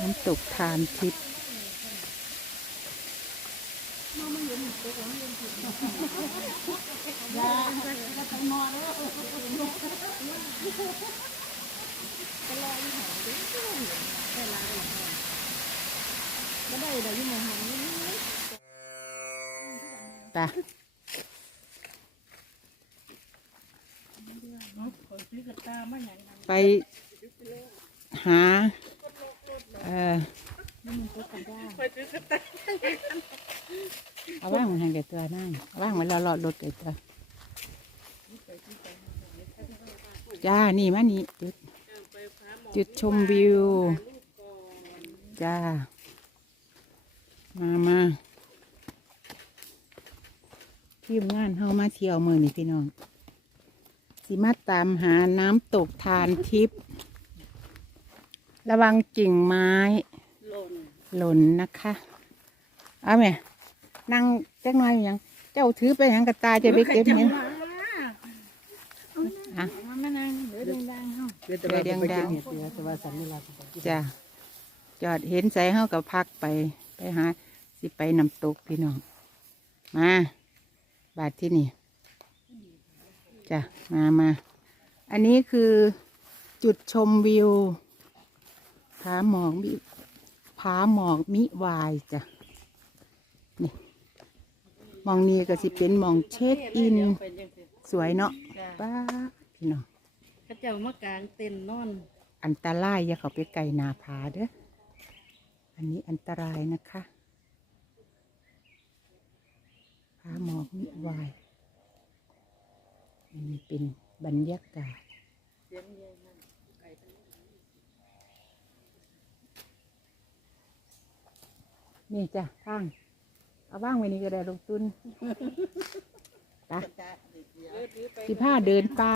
น้ำตกทานทิพย์ไปไปหา เออเอาว่างมันให้แกตัวนั่งเอาว่างมันรอรอรถแกตัวจ้า นี่มานี่จุดจุดชมวิว จ้า มามาทีมงานเฮามาเที่ยวเมืองนี่พี่น้อง สิมาตามหาน้ำตกทานทิพย์ ระวังกิ่งไม้หล่นนะคะเอาไหมนั่งจักหน้อยอยู่ยังเจ้าถือไปหยังกระตายจะไปเก็บเนี่ยอะมานั่งเดี๋ยวดังๆเฮาเดี๋ยวเดี๋ยวดังแต่ว่าสันนิษฐานจ้ะจอดเห็นใส่เฮากับพักไป ไปหา สิไปน้ำตกพี่น้อง มา บาทที่นี่จ้ะมามา อันนี้คือจุดชมวิว ผาหมอกมิผาหมอกมิวายจ้ะนี่หมองนี้ก็สิเป็นหมองเช็คอิน สวยเนาะป้าดพี่น้องข้าเจ้ามากางเต็นท์นอน อันตรายอย่าเข้าไปไกลหนาผาเด้ออันนี้อันตรายนะคะผาหมอกมิวายอันนี้เป็นบรรยากาศนี่ จ้ะทาง เอาว่างไว้นี่ก็ได้ลงทุนไปสิผ้าเดินป่า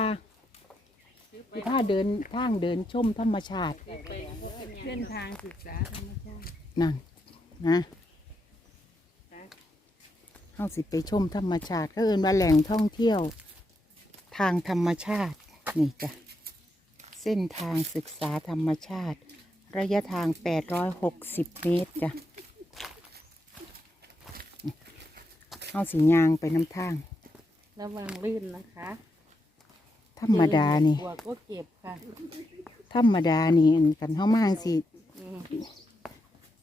สิผ้าเดินทางเดินชมธรรมชาติเส้นทางศึกษาธรรมชาตินั่นนะเฮาสิไปชมธรรมชาติก็เอินว่าแหล่งท่องเที่ยวทางธรรมชาติ นี่จ้ะ เส้นทางศึกษาธรรมชาติ ระยะทาง 860 เมตรจ้ะ เฮาสิยางไปน้ำทาง ระวังลื่นนะคะธรรมดานี่หัวก็เก็บค่ะ ธรรมดานี่อันกันเฮามาจั่งสิอืม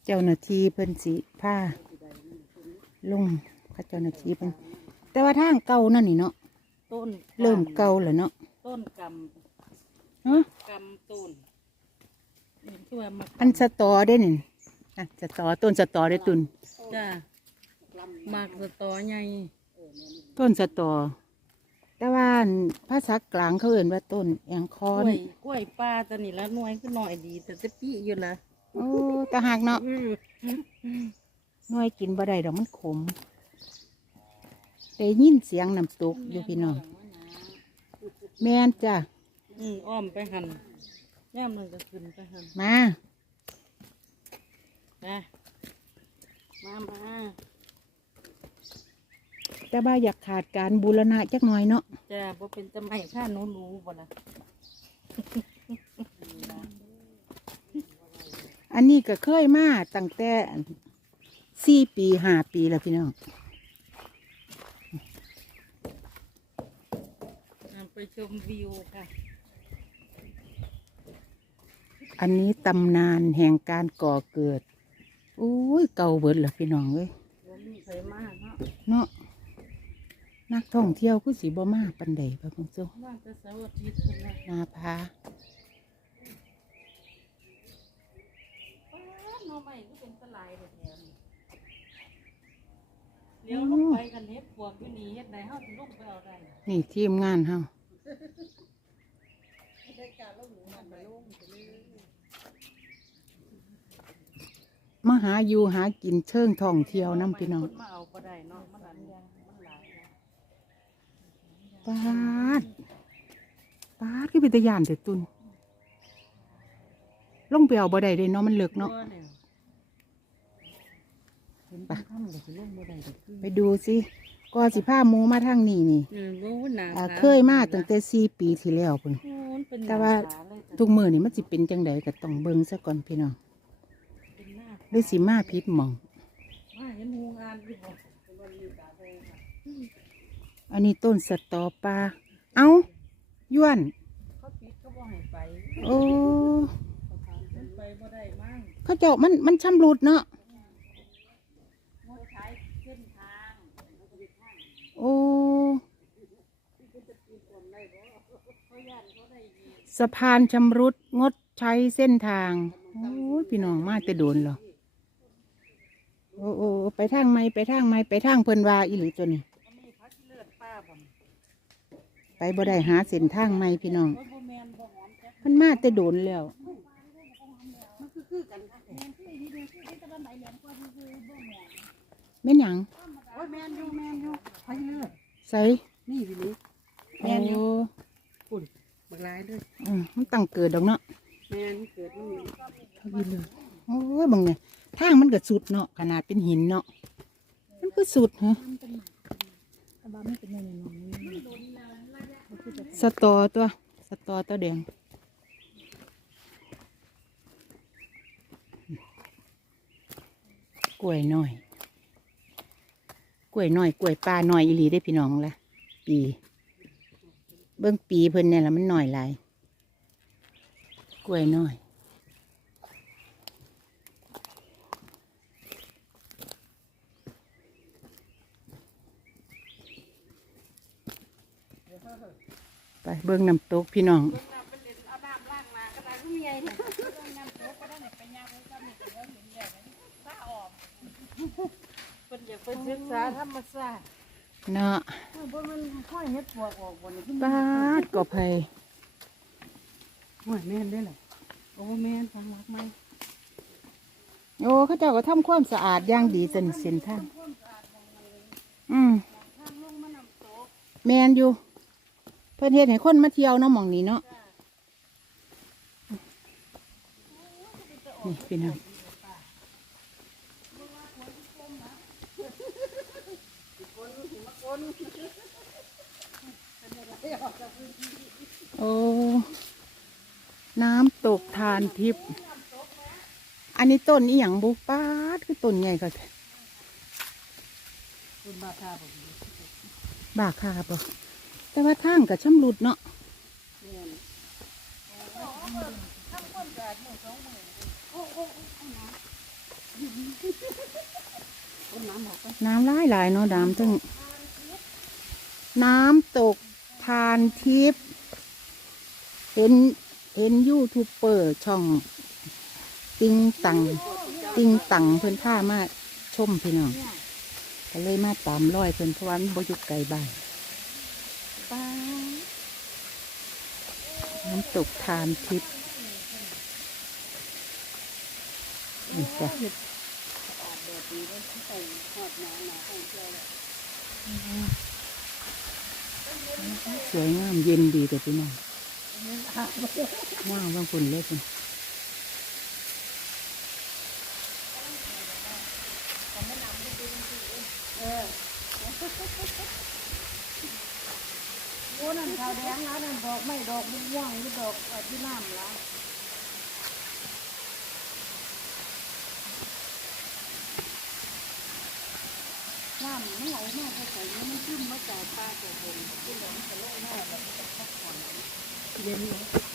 เจ้าหน้าที่เพิ่นสิผ้าลุงเขาเจ้าหน้าที่เพิ่นแต่ว่าทางเก่านั่นนี่เนาะต้นเริ่มเก่าแล้วเนาะต้นกฮะำกำต้นนี่ตัวมาอันสตอได้นี่อะสตอต้นสตอได้ตุนจ้าห มากสตอใหญ่ต้นสตอ แต่ว่าอันภาษากลางเขาเอ่นว่าต้นแองคกล้อวนยกล้วยปลาตัวนี้ละหน่วยก็หน่อยดี แต่จะปี้อยู่ละโอ้ตะหักเนาะอืมหน่วยกินบ่ได้ดอกมันขมได้ยินเสียงน้ำตกอยู่พี่น้องแม่นจ้ะ อืมอ้อมไปหันย่ามมันก็ขึ้นไปหันมา นะมามา แต่ว่าอยากขาดการบูรณะจักหน่อยเนาะจ้าบ่เป็นตะไม้ข้าหนูหนูบ่ล่ะอันนี้ก็เคยมาตั้งแต่สี่ปีห้าปีแล้วพี่น้องอ่าไปชมวิวค่ะ อันนี้ตำนานแห่งการก่อเกิดอุ้ย เก่าเบิดเหรอพี่น้องเอ้ยว่ามีใครมากเนาะเนาะนักท่องเที่ยวคือสีบ่มาปันใดพระพุทธเจ้าว่างแต่เสาร์อาทิตย์คนละนาพาป๊าดหน่อไม้ก็เป็นตะไลายแบบนี้เดี๋ยวลงไปกันเฮ็ดพวกอยู่นี่เฮ็ดใดเฮาสิลงไปเอาได้นี่ทีมงานเฮาได้การแล้วหนูมันมาลงไปเลยมาหาอยู่หากินเชิงท่องเที่ยวน้ำพี่น้องคนมาเอาบ่ได้เนาะมันอันยังมันหลายนะ ปาดปาดคือเป็นตะยานแต่ตุนลงไปเอาบ่ได้เลยเนาะมันเลิกเนาะบ่แล้วเห็นไปทำก็สิลงบ่ได้ดอกไปดูสิก็สิผ้าหมูมาทางนี้นี่เออบ่หนาอ่าเคยมาตั้งแต่สี่ปีที่แล้วพุ่นโอ้มันเป็นแต่ว่าหน้ขเลยจ้ะทุกมือนี่มันสิเป็นจังใดก็ต้องเบิ่งซะก่อนพี่น้องหรือสิมาพิษหมอง มาเห็นงูงานอยู่บ่ อันนี้ต้นสตอปลา เอาย้วน เขาปิดเขาบ่ให้ไปโอ้มันไปบ่ได้มั่งเขาเจ้ามันมันชำรุดเนาะงดใช้เส้นทางโอ้ เขาย่านเขาได้ยินสะพานชำรุดงดใช้เส้นทาง โอ้ยพี่น้องมาแต่โดนเหรอ โอ้โอ้ไปทางไม่ไปทางไม่ไปทางเพิ่นว่าอีหลีตัวนี้ อันนี้พักเลือดป้าบ่ม ไปบ่ได้หาเส้นทางไม่พี่น้องโอ้ยบ่แม่นบ่หอมจักมันมาแต่โดนแล้วมันคือคือกันค่ะแม่นคืออีเดียวคือที่ตะวันไหนเหลืองกว่าคือคือบ่แม่นแม่นหยังโอ้ยแม่นอยู่แม่นอยู่พักเลือดใส่นี่พี่นี้โอ้แม่นอยู่ปุ่นบักหลายเลยอืมมันตั้งเกิดดอกเนาะแม่นเกิดมันนี่เขาอีเลยโอ้ยบางเนี่ยทางมันก็สุดเนาะขนาดเป็นหินเนาะมันคือสุดฮะ แต่ว่าไม่เป็นแม่นน้อยนี่ สตอตัว สตอตัวแดงกล้วยน้อย กล้วยน้อย กล้วยปลาน้อยอีหลีได้พี่น้องละปี เบื้องปีเพิ่นเนี่ยละมันน้อยหลาย กล้วยน้อย ไปเบิ้งน้ำตกพี่น้อง เบิ่งน้ำเป็นเล่นเอาน้ำล้างหน้าก็ได้ผู้ใหญ่นี่เบิ่งน้ำโตก็ได้ไปย่างไปซ้ำนี่ก็บ่เห็นแล้ วนี่ตาออกเพิ่นอยากไปศึกษาธรรมชาติเนาะบ่มันค่อยเฮ็ดปวกออกบ่นี่คือปาดกบไผ่โอ้ยแม่นได้ล่ะโอ้แม่นฟังรักไหมโอ้เขาเจ้าก็ทำความสะอาดอย่างดีจนเส้นทางอืมทางลงมาน้ำตกแมนอยู่ เพื่อนเฮ็ดให้คนมาเที่ยวเนาะหมองนี้เนาะนี่พี่น้องโอ้น้ำตกทานทิพย์อันนี้ต้นอีหยังบุป้าดคือต้นใหญ่ก็คุณบาทาบ่บาคาบ่ แต่ว่าทางกับช่ำรุดเนาะแม่นทำความสะอาดมื้อสองมื้อโอ้โอ้เอาน้ำเอาน้ำออกไปน้ำหลายหลายๆเนาะน้ำทั้งน้ำตกทานทิพย์เห็นเห็นยูทูบเบอร์ช่อง ติงตังติงตังเพิ่นพามาชมพี่น้องก็เลยมาตามรอยเพิ่นเพราะว่ามันบ่อยู่ไกลบ้านป้าด น้ำตกทานทิพย์นี่จ้ะสวยงามเย็นดีแต่พี่น้องว้าวบางคนเลยคุณโอ้นั่นขาวแดงแล้วนั่นดอกไม่ดอกม่วงหรือดอกอะที่น้ำละน้ำมันไหลมากไปใส่มันขึ้นมาจากปลาจากบนขึ้นหลงจะลงหน้าแบบพักผ่อนเย็นเลย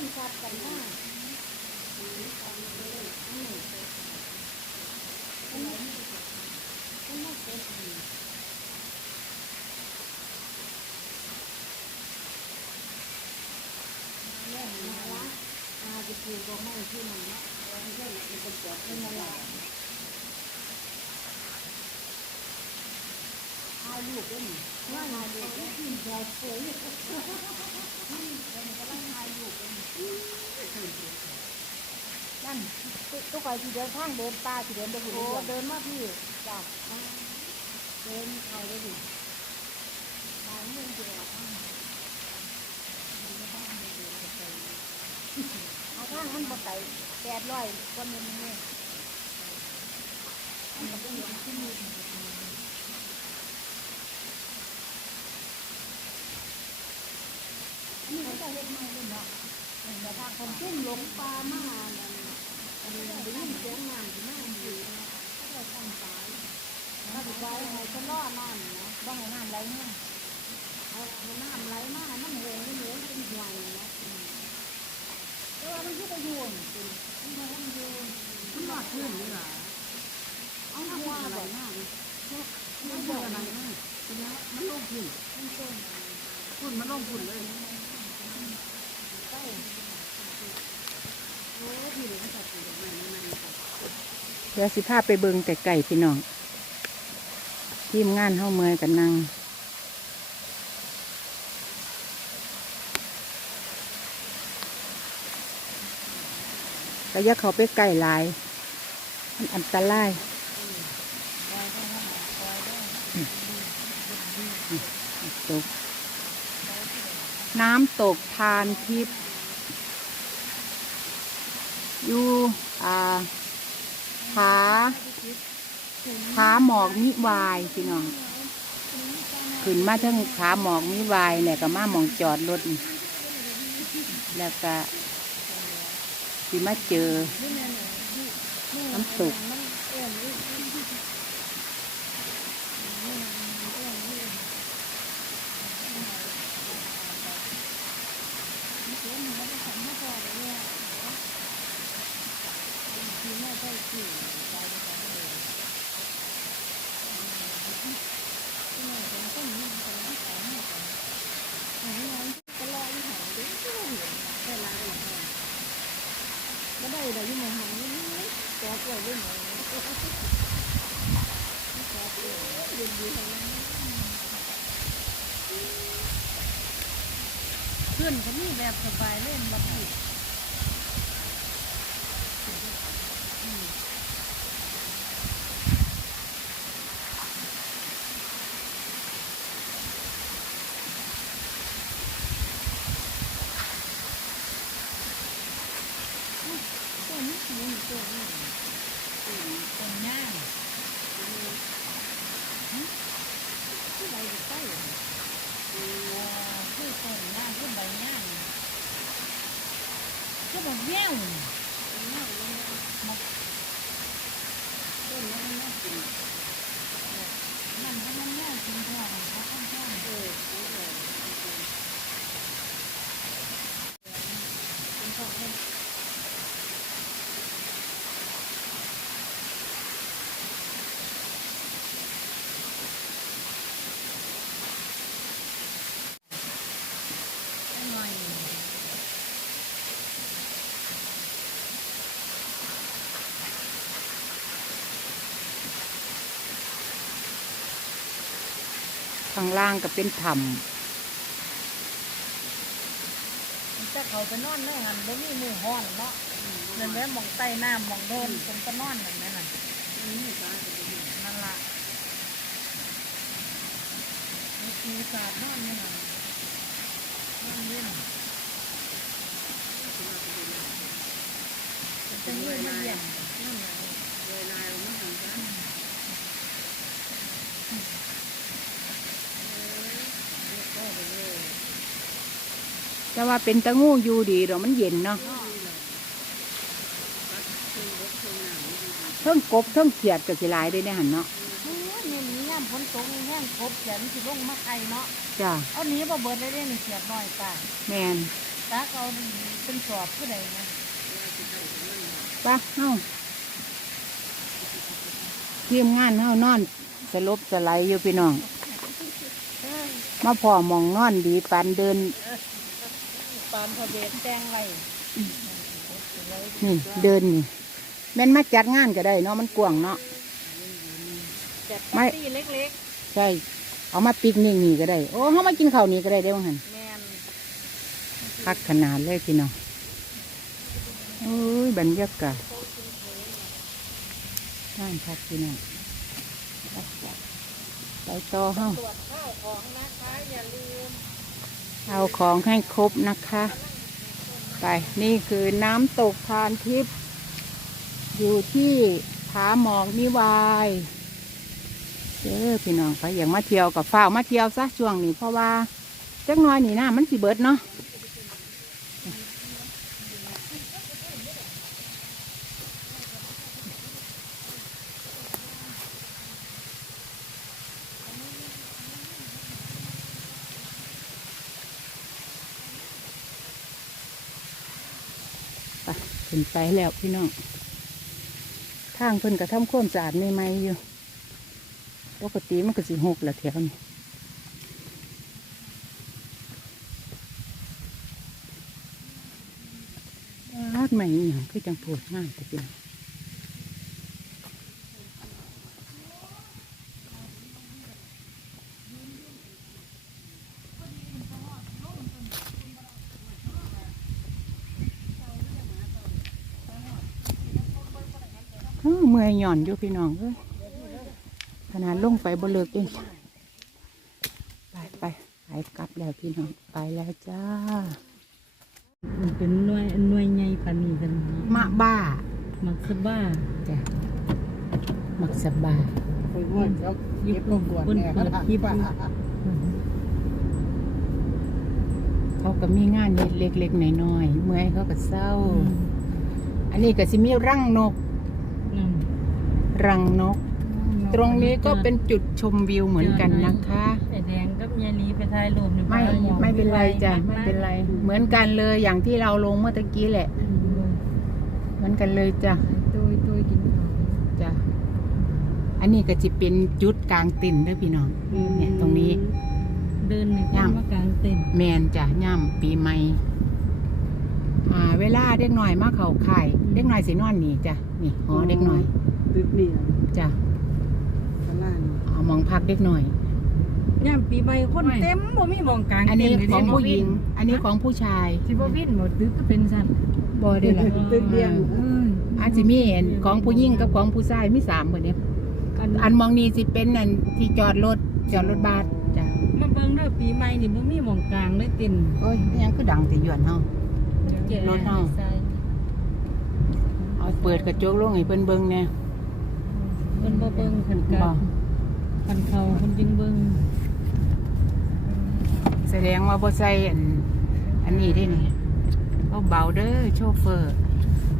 น ซัดกันมากอาจะปลูกดอกไม้ที่นั่นเนาะไม่ใช่เป็นกระจก เป็นอะไรถ่ายรูปด้วยนี่ว่าถ่ายรูปด้วยที่แดดสวยนี่เป็นกำลังถ่ายรูปด้วยนี่นั่นตุ๊กไก่ที่เดินข้างเดินตาที่เดินไปหุ่นโอ้เดินมาพี่จ้ะเดินเข้าเลยดิทางมึงจะออกข้างเอาข้างมันบ่ไก่แปดร้อยคนนึงนี่มันก็เป็นอย่างที่มี อันนี้เขาจะเฮ็ดใหม่เลยเนาะแต่ถ้าคนขึ้นหลงปลามานั่นอันนี้ได้ยินเสียงน้ำที่น้ำอยู่นะเขาจะตั้งสายถ้าติดใจให้ชะลอน้ำนะต้องให้น้ำไหลมาเอาให้น้ำไหลมากน้ำเหลวนี่เหลวเป็นห่วงนะเออมันคือประโยชน์เป็นมันบ่มันอยู่มันมากขึ้นนี่ล่ะ เอาหัวบ่น้ำมันบ่อะไรนะเป็นแล้วมันลงขึ้นมันต้นพุ่นมันลงพุ่นเลยเดี๋ยวสิพาไปเบิงแต่ไก่พี่น้องทีมงานเฮาเมือยกันนั่งก็อย่าเขาไปใกล้หลาย มันอันตราย ตก น้ำตกทานทิพย์อยู่อ่าผาผาหมอกมิวายพี่น้องขึ้นมาทั้งผาหมอกมิวายเนี่ยก็มาหมองจอดรถแล้วก็สิมาเจอน้ำตกได้แต่ยี่หมหันนี่ แกะกล้วยด้วยหน่อยแกะกล้วยเย็นดีให้เพื่อนเขามีแบบสบายเล่นมาพี่ ต้นนี้ต้นนี้ต้นนี้ต้นย่างที่ใบใต้คือต้นย่างคือใบย่างก็ บอกแย้วต้นนี้มันกินมันก็มันย่างกินทองเขาข้างข้างเออเป็นของเล่น หน่อย ข้างล่างก็เป็นถ้จะเขาไปนอนในหันบ่มีมือห้อนเนาะนั่นแหละมองใต้น้ำมองโดนเป็นก็นอนนั่นแหละนั่นนั่นล่ะมีปีศาจนอนนี่นั่นอนเล่นเป็นมือมาเยี่ยมนั่นไงเวลามันทำกันำ แต่ว่าเป็นตะงูอยู่ดีดอกมันเย็นเนาะเทิงกบเทิงเขียดกับสิหลายด้วยเนี่ยหันเนาะโอ้ยเนี่ยมีย่ำฝนตกแห้งครบแขนสิลงมาไข่เนาะจ้าเอาหนี้บ่เบิดได้เด้นี่เสียบน้อยตาแมนตักเอาเป็นสอบผู้ใดนะไปะเฮาทีมงานเฮานอนสลบสไลด์อยู่พี่น้อง มาพอหมองนอนดีปานเดิน ปานพระเวทแตงไรนี่เดินนี่แม่นมาจัดงานก็ได้เนาะมันกว้างเนาะจัดไม่ปาร์ตี้เล็กใช่เอามาปิกนิกนี่ก็ได้ โอ้เขามากินข้าวนี่ก็ได้ได้บ้างหันๆแมนพักขนาดเลยพี่น้องโอ้ยบรรยากาศบ้านพักพี่น้องไปไปต่อเฮาตรวจข้าวของนะคะอย่าลืม เอาของให้ครบนะคะ ไปนี่คือน้ำตกทานทิพย์อยู่ที่ผาหมอกนิวายเด้อพี่น้องไปอย่างมาเที่ยวกับฝ้ามาเที่ยวซะช่วงนี้เพราะว่าจักน้อยนี่นะมันสิเบิดเนาะ นไปแล้วพี่น้องทางเพิ่นกระทำความสะอาดใหม่ๆอยู่ปกติมันก็สิหกละแถวนี้รอดใหม่อหย่ยคือจังปวดง่ายแต่เป็นเอ้อเมื่อย หย่อนอยู่พี่น้องเอ้ยขนาดลงไปบนเลือกเองไปไปไปกลับแล้วพี่น้องไปแล้วจ้ามันเป็นหน่วยหน่วยใหญ่ปานนี้กันมะบ้ามักสบ้าจ้ะมักสบายคนเก็บลงคนเปิดคลิปอยู่เขาก็มีงานเฮ็ดเล็กๆน้อยๆเมื่อยเขาก็เศร้า อันนี้ก็สิมีรังนกอืม รังนก ตรงนี้ก็เป็นจุดชมวิวเหมือนกันนะคะไอแดงกับยายลีไปถ่ายรูปอยู่ไม่บ้านหอไม่เป็นไรจ้ะไม่เป็นไร เหมือนกันเลยอย่างที่เราลงเมื่อตะกี้แหละอืมเหมือนกันเลยจ้ะตุยตุยกินข้าวจ้ะอันนี้ก็จะเป็นจุดกลางเต็นท์เด้วยพี่น้องเนี่ยตรงนี้ เดินในย่ำมากลางเต็นท์แมนจ้ะย่ำปีใหม่อ่าเวลาเด็กหน่อยมาเขาไข่เด็กหน่อยสินอนนี่จ้ะนี่หอเด็กหน่อย ตึกนี่อะจ้ะข้างล่างเอามองพักเด็กหน่อย ย่ำปีใหม่คนเต็มบ่มีหมองกลางอันนี้เต็ท์ของผู้หญิงสิอันนี้ของผู้ชายสิบ่วินบ่ตึกก็เป็นสั่นบอได้ละตึกเดียวเอ้ยอาจจะมีเห็นของผู้หญิงกับของผู้ชายมีสามคนเนี้ยอันอันมองนี้สิเป็นอันที่จอดรถจอดรถบัสจ้ะมาเบิ่งเด้อปีใหม่นี่บ่มีหมองกลางเลยเต็นท์โอ้ยอิหยังคือดังแต่หยวนเฮา รถเฮาใส่เอาเปิดกระจกลงให้เพิ่นเบิ่งแหน่ เพิ่นบ่เบิ่งเพิ่นก็บ่ คันเขาเพิ่นจึงเบิ่งแสดงว่าบ่ใส่อันอันนี้ได้นี่เอาเบาเด้อโชเฟอร์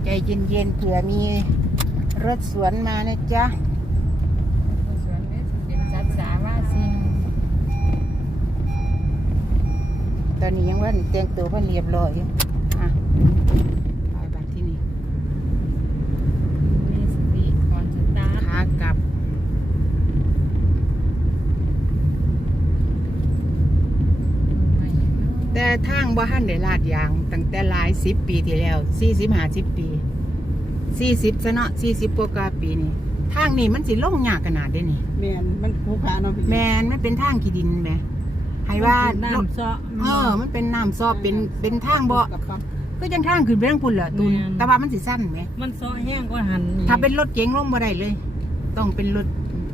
ใจเย็นๆเผื่อมีรถสวนมานะจ๊ะ สวนนี้สิเป็นสัตว์สาว่าสิตอนนี้ยังว่าแต่งตัวเพิ่นเรียบร้อยอยู่อะไปบัดที่นี่ มีสติก่อนสตาร์ท ขากลับ แต่ ทางบ่ทันได้ลาดยางตั้งแต่หลายสิบปีที่แล้วสี่สิบห้าสิบปีสี่สิบซะเนาะสี่สิบกว่าปีนี่ทางนี้มันสิลงยากขนาดได้นี่แมนมันภูเขาเนาะพี่แมนมันเป็นทางขี้ดินแหมให้ว่าน้ำเซาะเออ มันเป็นน้ำซอบเป็นเป็นทางบ่กับปั๊บก็จังทางขึ้นไปทางพุ่นแหละตุนแม่นแต่ว่ามันสิสั้นแหมมันเซาะแห้งกว่าหันอีกถ้าเป็นรถเก๋งลงบ่ได้เลย ต้องเป็นรถ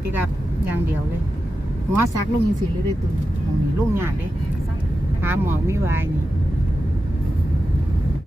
ปิกับอย่างเดียวเลยหัวซักลงยังสิเลยเด้อตุนหมองนี้ลงยากเลยหาหมอกมีวายนี่